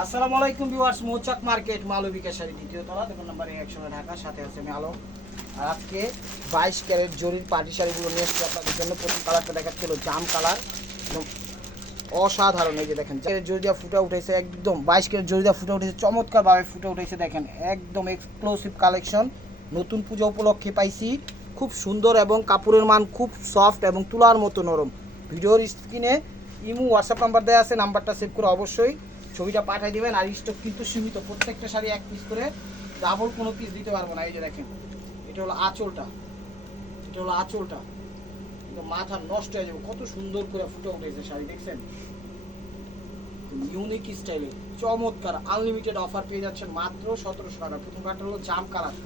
আসসালামু আলাইকুম ভিউয়ার্স, মৌচাক মার্কেট মালবিকা শাড়ি দ্বিতীয় তলা, দোকান নাম্বার 100 ঢাকা। সাথে আছে আমি আলম। আর আজকে 22 ক্যারেট জরির পার্টি শাড়িগুলো নিয়ে এসেছি আপনাদের জন্য। প্রথম কালারটা দেখাচ্ছিল জাম কালার, একদম অসাধারণ। এই যে দেখেন জরিদা ফুটে উঠেছে, একদম 22 ক্যারেট জরিদা ফুটে উঠেছে, চমৎকারভাবে ফুটে উঠেছে। দেখেন একদম এক্সক্লুসিভ কালেকশন, নতুন পূজা উপলক্ষে পাইছি। খুব সুন্দর এবং কাপড়ের মান খুব সফট এবং তুলার মতো নরম। ভিডিওর স্ক্রিনে ইমো হোয়াটসঅ্যাপ নাম্বার দেওয়া আছে, নাম্বারটা সেভ করে অবশ্যই ছবিটা পাঠিয়ে দেবেন। আর স্টক কিন্তু সীমিত, প্রত্যেকটা শাড়ি এক পিস করে, ডাবল কোনো পিস দিতে পারবো না। এই যে দেখেন, এটা হলো আঁচলটা, এটা হলো আঁচলটা, কিন্তু মাথা নষ্ট হয়ে যাবে, কত সুন্দর করে ফুটে উঠেছে শাড়ি। দেখছেন ইউনিক স্টাইলে চমৎকার। আনলিমিটেড অফার পেয়ে যাচ্ছেন মাত্র 1700 টাকা। প্রথম কালারটা হলো জাম কালার,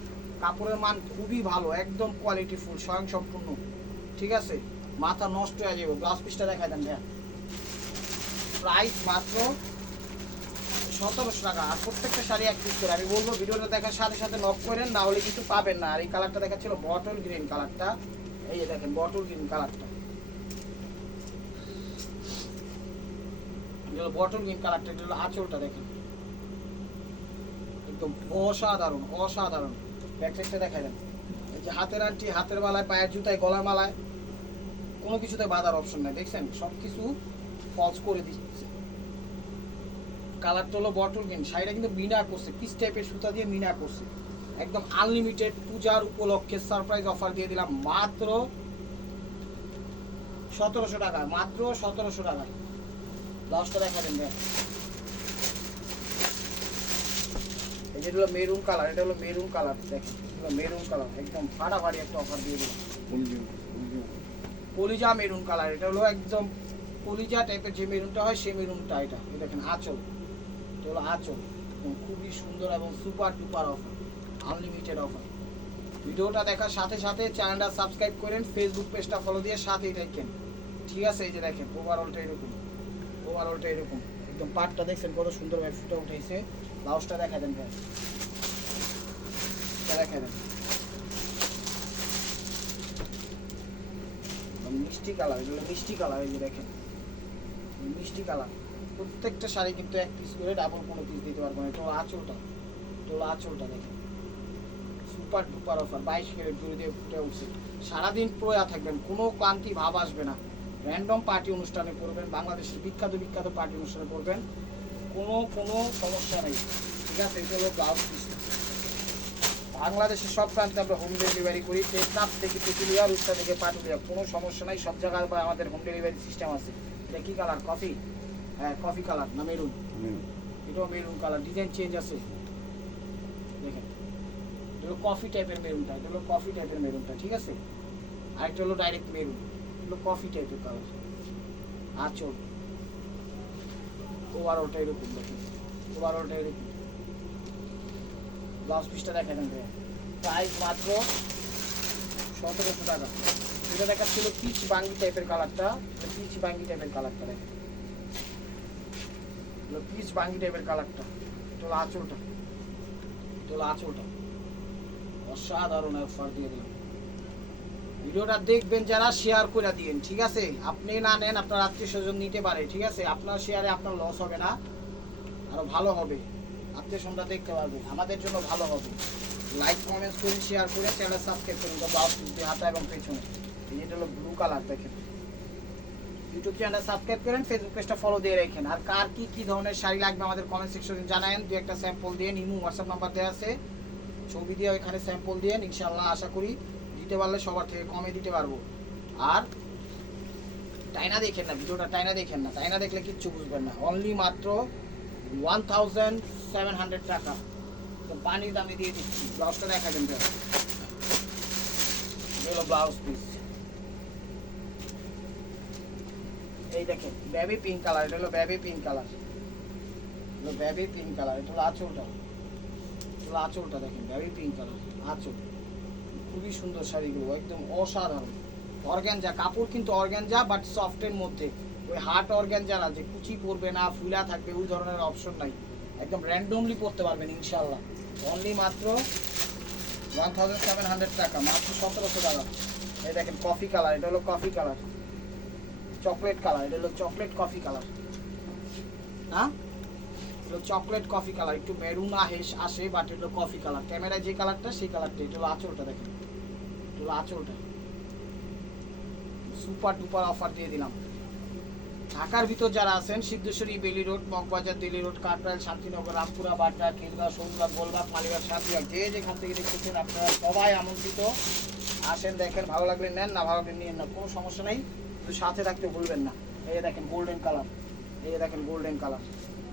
কাপড়ের মান খুবই ভালো, একদম কোয়ালিটি ফুল, স্বয়ং সম্পূর্ণ, ঠিক আছে। মাথা নষ্ট হয়ে যাবে। ব্লাউজ পিসটা দেখাই দেন ভাইয়া। প্রাইস মাত্র 1700 টাকা। আর প্রত্যেকটা শাড়ি এক পিস করে। আমি বলবো ভিডিওটা দেখার সাথে সাথে নক করেন, না হলে কিন্তু পাবেন না। আর এই কালারটা দেখাচ্ছিল বটল গ্রিন কালারটা, এই যে দেখেন বটল গ্রিন কালারটা, বটল গ্রিন কালারটা, এটা হলো আঁচলটা। দেখেন একদম অসাধারণ অসাধারণ। ব্যাকসাইডটা দেখাই দেন। এই যে হাতের আংটি, হাতের মালায়, পায়ের জুতায়, গলার মালায়, কোনো কিছুতে বাঁধার অপশন নেই। দেখছেন সব কিছু ফলস করে দিচ্ছে। কালারটা হলো বটল গ্রিন। শাড়িটা কিন্তু মিনা করছে, পিস টাইপের সুতা দিয়ে মিনা করছে। একদম আনলিমিটেড পূজার উপলক্ষে সারপ্রাইজ অফার দিয়ে দিলাম মাত্র 1700 টাকা, মাত্র 1700 টাকায়। ব্লাউজটা দেখাবেন ভাই। এই যে হলো মেরুন কালার, এটা হলো মেরুন কালার। দেখেন হলো মেরুন কালার, একদম ফাটাফাটি একটা অফার দিয়ে দিলাম। কলিজা মেরুন কালার, এটা হলো একদম কলিজা টাইপের যে মেরুনটা হয় সেই মেরুনটা। এটা দেখেন আঁচল, এটা হলো আঁচল, খুবই সুন্দর এবং super duper offer, unlimited offer. ভিডিওটা দেখার সাথে সাথে চ্যানেলটা সাবস্ক্রাইব করেন, ফেসবুক পেজটা ফলো দিয়ে সাথেই থাকেন, ঠিক আছে। এই যে দেখেন ওভারঅলটা এরকম, ওভারঅলটা এরকম, একদম পাটটা দেখছেন কত সুন্দরভাবে ফুটে উঠেছে। ব্লাউজটা দেখা দেন ভাই, দেখা দেন মিষ্টি কালার, এগুলো মিষ্টি কালার। এই যে দেখেন মিষ্টি কালার। প্রত্যেকটা শাড়ি কিন্তু এক পিস করে, ডাবল কোনো পিস দিতে পারবো না। এটা হলো আঁচলটা, এটা হলো আঁচলটা। দেখেন সুপার ডুপার অফার, 22 ক্যারেট জুড়ে দিয়ে ফুটে উঠছে। সারাদিন প্রয়া থাকবেন, কোনো ক্লান্তি ভাব আসবে না। র্যান্ডম পার্টি অনুষ্ঠানে পড়বেন, বাংলাদেশের বিখ্যাত বিখ্যাত পার্টি অনুষ্ঠানে পড়বেন, কোনো সমস্যা নেই, ঠিক আছে। এটা হলো ব্লাউজ পিস। বাংলাদেশের সব প্রান্তে আমরা হোম ডেলিভারি করি, টেকনাফ থেকে তেঁতুলিয়া, রূপসা থেকে পাটুলিয়া, কোনো সমস্যা নাই। সব জায়গায় আমাদের হোম ডেলিভারি সিস্টেম আছে। এটা কি কালার? কফি, হ্যাঁ কফি কালার না মেরুন? এটাও মেরুন কালার, ডিজাইন চেঞ্জ আছে। দেখেন এটা হলো কফি টাইপের মেরুনটা, এটা হলো কফি টাইপের মেরুনটা, ঠিক আছে। আরেকটা হলো ডাইরেক্ট মেরুন, হলো কফি টাইপের কালার। আঁচল ওভারঅলটা এরকম, দেখেন ওভারঅলটা এরকম। ব্লাউজ পিসটা দেখেন ভাইয়া। প্রাইস মাত্র 1700 টাকা। এটা দেখাচ্ছিল পিচ বাঙ্গি টাইপের কালারটা, পিচ বাঙ্গি টাইপের কালারটা দেখেন, পিচ বাঙ্গি টাইপের কালারটা। এটা হলো আঁচলটা, এটা হলো আঁচলটা। অসাধারণ অফার দিয়ে দিলাম। ভিডিওটা দেখবেন যারা, শেয়ার করে দিন, ঠিক আছে। আপনি না নেন, আপনার আত্মীয় স্বজন নিতে পারে, ঠিক আছে। আপনার শেয়ারে আপনার লস হবে না, আরো ভালো হবে। আত্মীয় স্বজনরা দেখতে পারবে, আমাদের জন্য ভালো হবে। লাইক কমেন্টস করুন, শেয়ার করে চ্যানেল সাবস্ক্রাইব করুন। ব্লাউজ পিস হাতা এবং পেছনে, এটা হলো ব্লু কালার। দেখেন ইউটিউব চ্যানেল সাবস্ক্রাইব করেন, ফেসবুক পেজটা ফলো দিয়ে রাখেন। আর কার কি ধরনের শাড়ি লাগবে আমাদের কমেন্ট সেকশনে জানায়েন। দু একটা স্যাম্পল দিয়ে ইমো হোয়াটসঅ্যাপ নাম্বার দেওয়া আছে, ছবি দিয়ে ওইখানে স্যাম্পল দিয়ে ইনশাল্লাহ আশা করি দিতে পারলে সবার থেকে কমে দিতে পারবো। আর টাইনা দেখেন না, ভিডিওটা টাইনা দেখেন না, টাইনা দেখলে কিচ্ছু বুঝবেন না। অনলি মাত্র 1700 টাকা, পানির দামে দিয়ে দিচ্ছি। ব্লাউজটা দেখা দেন, এগুলো ব্লাউজ পিস। এই দেখেন বেবি পিঙ্ক কালার, এটা হলো বেবি পিঙ্ক কালার, হলো বেবি পিঙ্ক কালার। এটা হলো আঁচলটা, এটা হলো আঁচলটা। দেখেন বেবি পিঙ্ক কালার আঁচল, খুবই সুন্দর শাড়িগুলো, একদম অসাধারণ। অর্গানজা কাপড়, কিন্তু অর্গানজা বাট সফটের মধ্যে। ওই হার্ড অর্গানজা না যে কুচি পরবে না, ফুলা থাকবে, ওই ধরনের অপশন নাই। একদম র্যান্ডমলি পরতে পারবেন ইনশাল্লাহ। অনলি মাত্র 1700 টাকা, মাত্র 1700 টাকা। এই দেখেন কফি কালার, এটা হলো কফি কালার, চকলেট কালার, এটা হলো চকলেট কফি কালার, হ্যাঁ এটা চকলেট কফি কালার, একটু মেরুন আসে বাট এটা কফি কালার, ক্যামেরায় যে কালারটা সেই কালারটা। এটা হলো আঁচলটা দেখেন, এটা হলো আঁচলটা। সুপার ডুপার অফার দিয়ে দিলাম। ঢাকার ভিতর যারা আছেন, সিদ্ধেশ্বরী, বেলি রোড, মগবাজার, দিল্লি রোড, কাটরাইল, শান্তিনগর, রামপুরা, বাড্ডা, খিলগাঁও, সৌন্দা, গোলবাগ, মালিবাগ, সাতবিহার, যে যেখান থেকে দেখতেছেন আপনারা সবাই আমন্ত্রিত। আসেন, দেখেন, ভালো লাগলে নেন, না ভালো লাগলে নিয়েন না, কোনো সমস্যা নেই, কিন্তু সাথে থাকতে ভুলবেন না। এই যে দেখেন গোল্ডেন কালার, এই যে দেখেন গোল্ডেন কালার,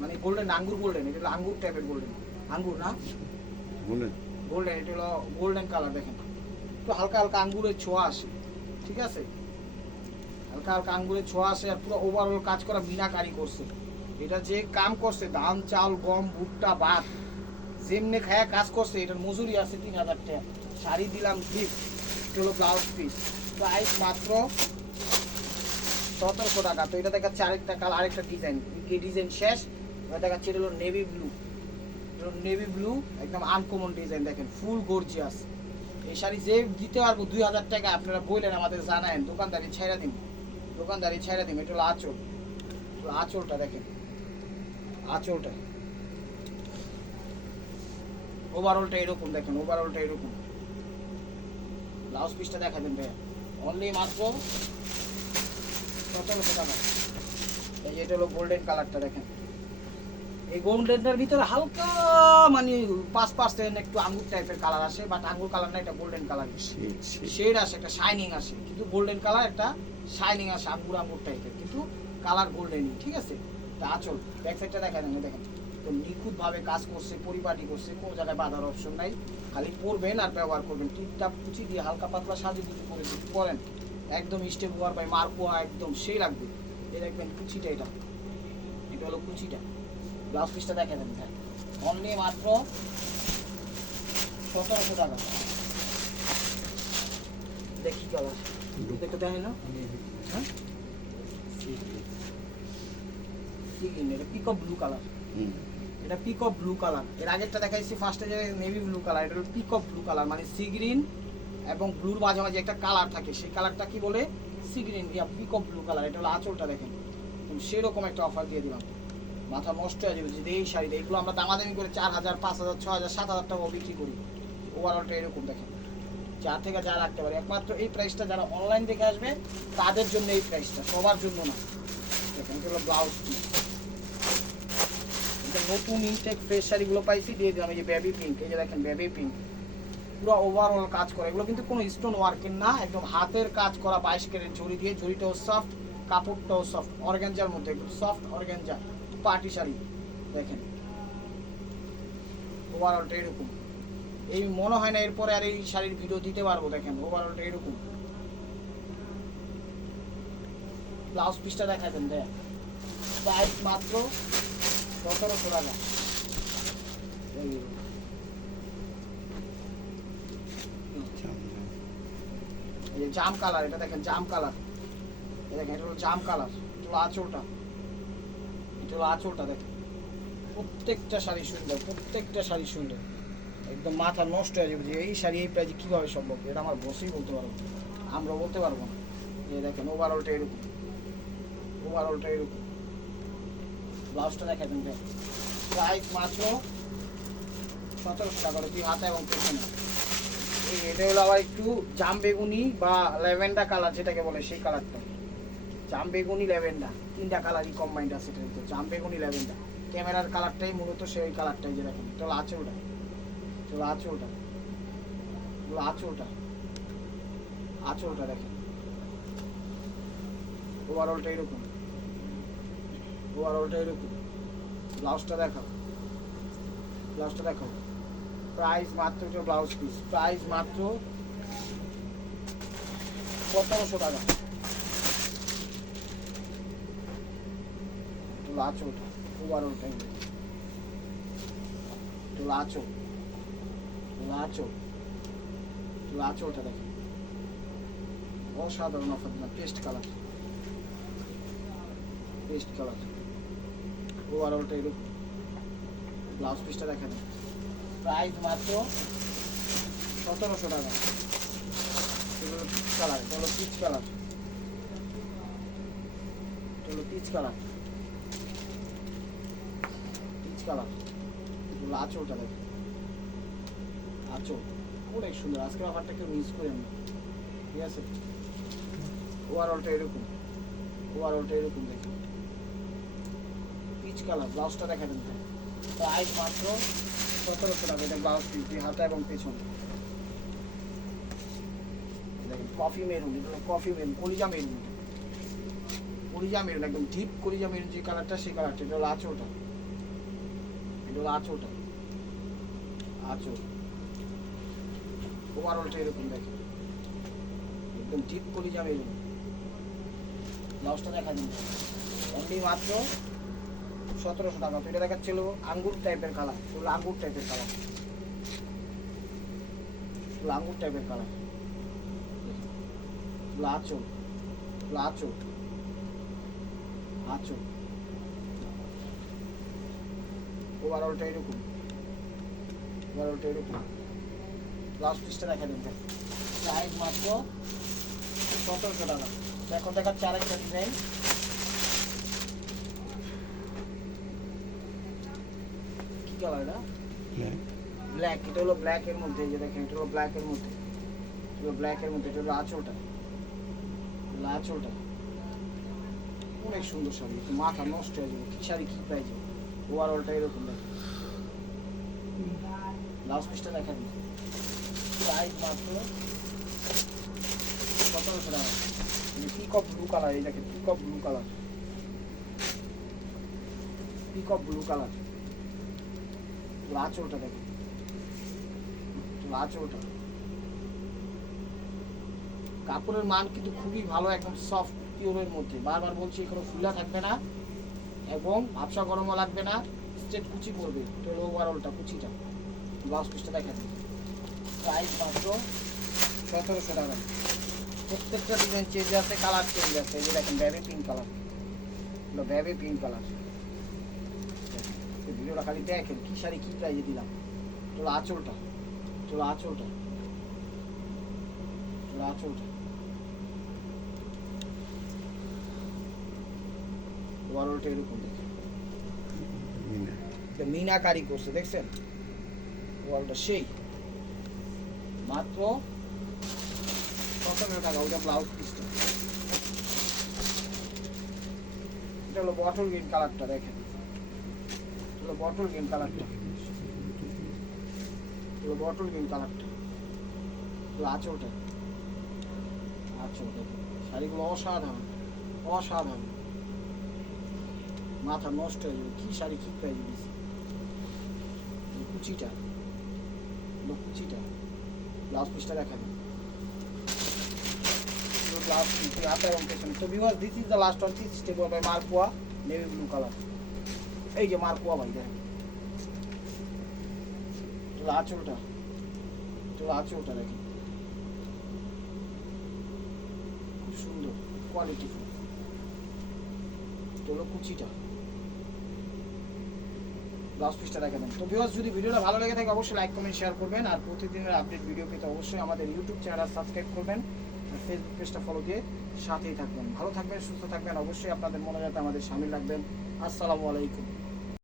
মানে গোল্ডেন আঙ্গুর, গোল্ডেন, এটা হলো আঙ্গুর টাইপের গোল্ডেন, আঙ্গুর না গোল্ডেন, গোল্ডেন, এটা হলো গোল্ডেন কালার। দেখেন একটু হালকা হালকা আঙ্গুরের ছোঁয়া আসে, ঠিক আছে, হালকা হালকা আঙ্গুরের ছোঁয়া আসে। আর পুরো ওভারঅল কাজ করা মিনাকারি করছে। এটা যে কাম করছে, ধান, চাল, গম, ভুট্টা, ভাত যেমনি খায়া কাজ করছে, এটার মজুরি আছে 3000 টাকা। শাড়ি দিলাম গিফট, এটা হলো ব্লাউজ পিস, প্রাইস মাত্র 1700 টাকা। তো এটা দেখাচ্ছে আরেকটা কালার, আরেকটা ডিজাইন, এই ডিজাইন শেষ। এটা দেখাচ্ছে এটা হলো নেভি ব্লু, নেভি ব্লু, একদম আনকমন ডিজাইন, দেখেন ফুল গর্জিয়াস। এই শাড়ি যে দিতে পারবো 2000 টাকা, আপনারা বললেন, আমাদের জানায়েন, দোকানদারি ছেড়ে দিন, দোকানদারি ছেড়ে দিন। এটা হলো আঁচল, আঁচলটা দেখেন, আঁচলটা ওভারঅলটা এরকম, দেখেন ওভারঅলটা এরকম। ব্লাউজ পিসটা দেখা দেন ভাইয়া, অনলি মাত্র 1700 টাকা। এই যে এটা হলো গোল্ডেন কালারটা, দেখেন এই গোল্ডেনটার ভিতরে হালকা মানে 5% একটু আঙ্গুর টাইপের কালার আসে, বাট আঙ্গুর কালার না, এটা গোল্ডেন কালার, শেড আসে, একটা শাইনিং আসে, কিন্তু গোল্ডেন কালার, একটা শাইনিং আসে আঙ্গুর আঙ্গুর টাইপের, কিন্তু কালার গোল্ডেনই, ঠিক আছে। তা আঁচল ব্যাক সাইডটা দেখা দেন, দেখেন তো নিখুঁতভাবে কাজ করছে, পরিপাটি করছে, কোনো জায়গায় বাঁধার অপশন নাই, খালি পরবেন আর ব্যবহার করবেন। টিপটাপ কুচি দিয়ে হালকা পাতলা সাজু কিছু করে যদি করেন, একদম স্টেপ ওয়ার বাই মারপোয়া, একদম সেই লাগবে। এই দেখবেন কুচিটা, এটা এটা হলো কুচিটা। ব্লাউজ পিসটা দেখা দেন ভাই, অনলি মাত্র 1700 টাকা। দেখি কালার দেখতে দেয় না, হ্যাঁ এটা পিকক ব্লু কালার, এটা পিকক ব্লু কালার। এর আগেরটা দেখাইছি ফার্স্টে যে নেভি ব্লু কালার, এটা হলো পিকক ব্লু কালার, মানে সি গ্রিন এবং ব্লুর মাঝামাঝি একটা কালার থাকে, সেই কালারটা কি বলে, সি গ্রিন, ইয়া পিকক ব্লু কালার। এটা হলো আঁচলটা দেখেন, সেরকম একটা অফার দিয়ে দিলাম, মাথা নষ্ট হয়ে যাবে যদি এই শাড়িটা। এগুলো আমরা দামাদামি করে 4000, 5000, 6000, 7000 টাকা বিক্রি করি। ওভারঅলটা এরকম দেখেন, যার থেকে যা রাখতে পারে। একমাত্র এই প্রাইসটা যারা অনলাইন দেখে আসবে তাদের জন্য এই প্রাইসটা, সবার জন্য না। দেখেন এটা হলো ব্লাউজ পিস, নতুন ইনটেক ফ্রেশ শাড়িগুলো পাইছি, দিয়ে দিলাম। এই যে বেবি পিঙ্ক, এই যে দেখেন বেবি পিঙ্ক, পুরো ওভারঅল কাজ করা। এগুলো কিন্তু কোনো স্টোন ওয়ার্কের না, একদম হাতের কাজ করা 22 ক্যারেট জড়ি দিয়ে, জড়িটাও সফট, কাপড়টাও সফট, অর্গানজার মধ্যে একদম সফট অর্গানজা পার্টি শাড়ি। দেখেন ওভারঅলটা এরকম, এই মনে হয় না এরপরে আর এই শাড়ির ভিডিও দিতে পারবো। দেখেন ওভারঅলটা এরকম। ব্লাউজ পিসটা দেখা দেন ভাইয়া, প্রাইস মাত্র 1700 টাকা। এই জাম কালার, এটা দেখেন জাম কালার, দেখেন এটা হলো জাম কালার। এটা হলো আঁচলটা, এটা হলো আঁচলটা। দেখেন প্রত্যেকটা শাড়ি সুন্দর, প্রত্যেকটা শাড়ি সুন্দর, একদম মাথা নষ্ট হয়ে যাবে যে এই শাড়ি এই প্রাইজে কীভাবে সম্ভব। এটা আমার বসেই বলতে পারবো, আমরা বলতে পারবো না। এই দেখেন ওভারঅলটা এরকম, ওভারঅলটা এরকম। ব্লাউজটা দেখা দেন ভাই, প্রাইস মাত্র 1700 টাকা করে, দুই হাতা এবং পেছনে। এটা হলো আবার একটু জাম বেগুনি বা ল্যাভেন্ডার কালার যেটাকে বলে, সেই কালারটা জাম বেগুনি ল্যাভেন্ডার, তিনটা কালারই কম্বাইন্ড আছে এটার ভিতরে, জাম বেগুনি ল্যাভেন্ডার। ক্যামেরার কালারটাই মূলত সেই কালারটাই, যে দেখেন এটা হলো আঁচলটা, এটা হলো আঁচলটা, এগুলো আঁচলটা, আঁচলটা দেখেন ওভারঅলটা এরকম, ওভারঅলটা এরকম। ব্লাউজটা দেখাও, ব্লাউজটা দেখাও। প্রাইস মাত্র, ব্লাউজ পিস প্রাইস মাত্র 1700 টাকা। আঁচলটা ওভারঅলটা, আঁচল, আঁচল, আঁচলটা দেখেন অসাধারণ অফার দিলাম। পেস্ট কালার, পেস্ট কালার, ওভারঅলটা এরকম। ব্লাউজ পিসটা দেখা দেন, প্রাইস মাত্র 1700 টাকা। এগুলো পিচ কালার, এটা হলো পিচ কালার, এটা হলো পিচ কালার, পিচ কালার, আঁচলটা দেখেন, আঁচল অনেক সুন্দর। আজকের অফারটা কেউ মিস করেন না, ঠিক আছে। ওভারঅলটা এরকম, ওভারঅলটা এরকম দেখেন, পিচ কালার। ব্লাউজটা দেখা দেন, প্রাইস মাত্র 1700 টাকা। এটা ব্লাউজ পিস দিয়ে হাতা এবং পেছন দেখেন, কফি মেরুন, এটা হলো কফি মেরুন, কলিজা মেরুন, কলিজা মেরুন, একদম ডিপ কলিজা মেরুন যে কালারটা, সেই কালারটা। এটা হলো আঁচলটা, এটা হলো আঁচলটা, আঁচল। ওভারঅলটা এরকম দেখেন, একদম ডিপ কলিজা মেরুন। ব্লাউজটা দেখা দিন, অনলি মাত্র 1700 টাকা। তো এটা দেখাচ্ছিল আঙ্গুর টাইপের কালার, এগুলো আঙ্গুর টাইপের কালার, আঙ্গুর টাইপের কালার। আঁচল, আঁচল, আঁচল। ওভারঅলটা এরকম, ওভারঅলটা এরকম। ব্লাউজ পিসটা দেখা দিন, প্রাইস মাত্র 1700 টাকা। এখন দেখাচ্ছে আরেকটা ডিজাইন, কি কালার এটা? ব্ল্যাক। এটা হলো ব্ল্যাক এর মধ্যে, যে দেখেন এটা হলো ব্ল্যাক এর মধ্যে, এটা হলো ব্ল্যাক এর মধ্যে। এটা হলো আঁচলটা, আঁচলটা অনেক সুন্দর শাড়ি, মাথা নষ্ট হয়ে যাবে। কি শাড়ি, কি প্রাইজে। ওভারঅলটা এরকম দেখেন, ব্লাউজ পিসটা দেখা দিন, প্রাইস মাত্র 1700 টাকা। পিকক ব্লু কালার, এই দেখেন peacock blue colour, peacock blue colour. আঁচলটা দেখেন, আঁচলটা। কাপড়ের মান কিন্তু খুবই ভালো, একদম সফট পিওরের মধ্যে। বারবার বলছি, কোনো ফুলা থাকবে না এবং ভাবসা গরমও লাগবে না, স্ট্রেট কুচি পড়বে। তো ওভারঅলটা কুচিটা, ব্লাউজ পিসটা দেখা দিন, প্রাইস মাত্র 1700 টাকা। প্রত্যেকটা ডিজাইন চেঞ্জ আছে, কালার চেঞ্জ আছে। এই যে দেখেন baby pink colour, baby pink colour. ভিডিওটা খালি দেখেন, কি শাড়ি, কি প্রাইজে দিলাম। তোর আঁচলটা, তোর আঁচলটা, তোর আঁচলটা। ওভারঅলটা এরকম দেখেন, মিনাকারি করছে, দেখছেন ওয়ালটা সেই। মাত্র 1700 টাকা। ওটা ব্লাউজ পিসটা, এটা হলো বটল গ্রিন কালারটা দেখেন, হলো বটল গ্রিন কালারটা, হলো বটল গ্রিন কালারটা। আঁচলটা, আঁচল দেখেন। শাড়িগুলো অসাধারণ, অসাধারণ, মাথা নষ্ট হয়ে যাবে। কি শাড়ি, কি প্রাইজে দিচ্ছে। কুচিটা, কুচিটা। ব্লাউজ পিসটা দেখা দিন, ব্লাউজ পিস হাতা এবং পেছনে। তো viewers, this is the last one, this step by মারকুয়া নেভি ব্লু কালার। এই যে মারকুয়া ভাই দেখেন, আঁচলটা, আঁচলটা দেখেন, খুব সুন্দর কোয়ালিটি। তো হলো কুচিটা, ব্লাউজ পিসটা দেখা দেন। তো ভিউয়ার্স, যদি ভিডিওটা ভালো লেগে থাকে অবশ্যই লাইক কমেন্ট শেয়ার করবেন, আর প্রতিদিনের আপডেট ভিডিও পেতে অবশ্যই আমাদের ইউটিউব চ্যানেল সাবস্ক্রাইব করবেন, আর ফেসবুক পেজটা ফলো দিয়ে সাথেই থাকবেন। ভালো থাকবেন, সুস্থ থাকবেন, অবশ্যই আপনাদের মনে যাতে আমাদের সামিল রাখবেন। আসসালামু আলাইকুম।